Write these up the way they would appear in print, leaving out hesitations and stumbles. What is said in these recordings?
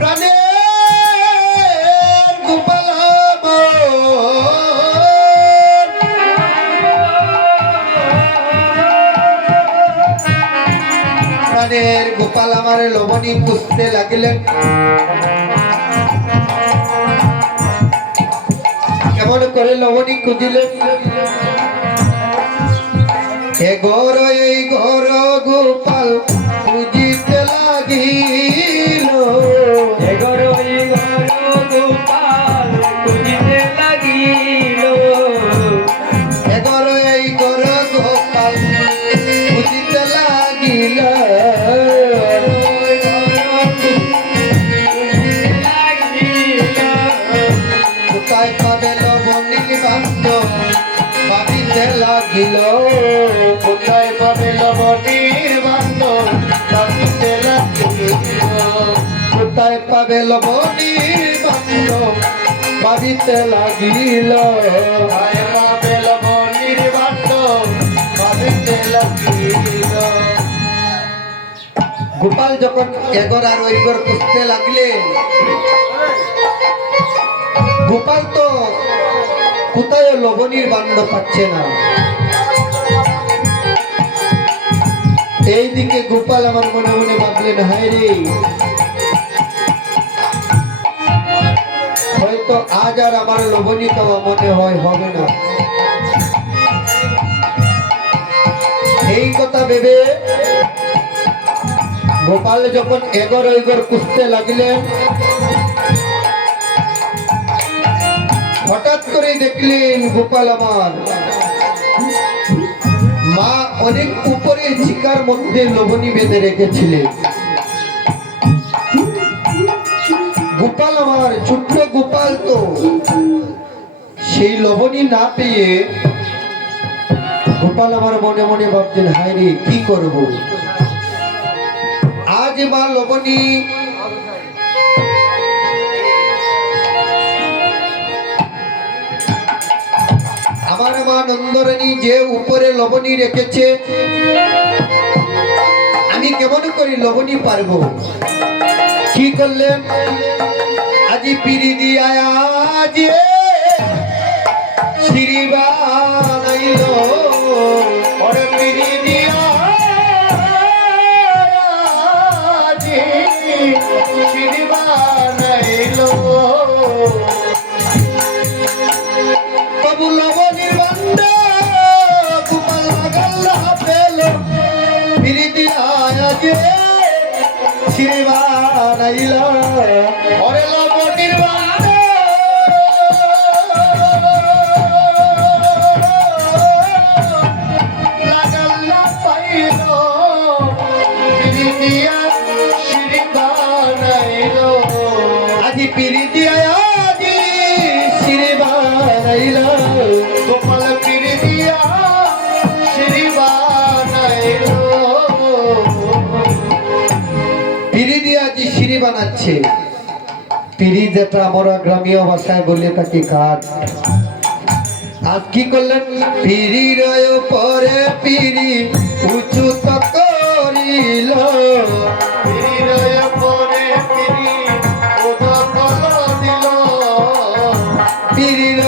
প্রাণের গোপাল প্রাণের গোপাল আমার লবণী খুঁজতে লাগিলেন। কেমন করে লবণী খুঁজিলেন? এ ঘর এই ঘর গোপাল খুঁজিতে লাগিল। এ ঘর এই ঘর গোপাল খুঁজিতে লাগিল। এ ঘর এই ঘর গোপাল খুঁজিতে লাগিল। কোথায় পাবে লবণীর বান্ধব ভাবিতে লাগিল। কোথায় পাবে লবণীর বান্ধব ভাবিতে লাগিল। কোথায় পাবে লবণীর বান্ধব ভাবিতে লাগিল। কোথায় পাবে লবণীর বান্ধব ভাবিতে লাগিল। গোপাল যখন এগর আর ওইগর খুঁজতে লাগলেন, গোপাল তো কোথায় লবণীর বান্ধব পাচ্ছে না। এইদিকে গোপাল আমার মনে মনে ভাবলেন, হায় রে, হয়তো আজ আর আমার লবণী পাওয়া মনে হয় হবে না। এই কথা ভেবে গোপাল যখন এগর ওইগর খুঁজতে লাগলেন, হঠাৎ করে দেখলেন গোপাল আমার মা অনেক উপরে ঝিকার মধ্যে লবণী বেঁধে রেখেছিলেন। গোপাল আমার ছোট্ট গোপাল তো সেই লবণী না পেয়ে গোপাল আমার মনে মনে ভাবছেন, হায় রে, কি করব? আজ মা লবণী আমার মা নন্দরানী যে উপরে লবণী রেখেছে, আমি কেমন করে লবণী পারবো? কি করলেন? আজি পিড়ি দিয়া আজি সিঁড়ি বানাইল। ওরে পিড়ি দিয়া আজি সিঁড়ি বানাইল। তবু লবণীর বান্ধব গোপাল লাগাল পেল। পিড়ি দিয়া আজি সিঁড়ি বানাইল। ওরে লবণীর বান্ধব লাগাল না পাইল। পিড়ি দিয়া সিঁড়ি বানাইল। আজি পিড়ি দিয়া আজি সিঁড়ি বানাইল। গোপাল পিড়ি দিয়া সিঁড়ি বানাইল। পিড়ি দিয়ে আজি সিঁড়ি বানাচ্ছে। পিড়ি যেটা আমরা গ্রামীয় ভাষায় বলে থাকি কাঠ। আজ কি করলেন? পিড়ির পরে পিড়ি উঁচু তো করিল। পিড়ির পরে পিড়ি উদকল দিল। পিড়ির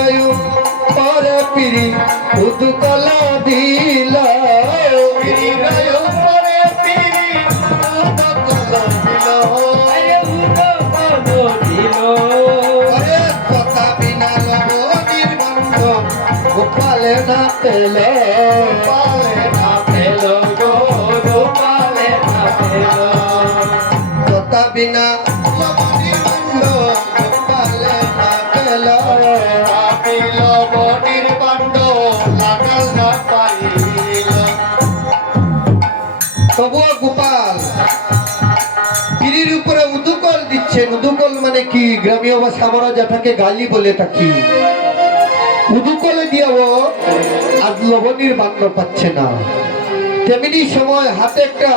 পরে পিড়ি উদকল দিল। পিড়ির পরে পিড়ি উদকল দিল। ওরে কথা বিনা লবণীর বান্ধব গোপালে না পেল। পালে না পেল গো গোপালে না পেল। কথা বিনা লবণীর বান্ধব গোপালে না পেল। পাপিল বনির বান্ড লাগাল না পাইল। তবুও গোপাল পিড়ির উপরে উদুকল দিচ্ছেন। উদুকল মানে কি? গ্রামীয় ভাষা আমরা যেটাকে গালি বলে থাকি। উদুকলে দিয়েও আজ লবণীর বান্ধব পাচ্ছে না। তেমনি সময় হাতে একটা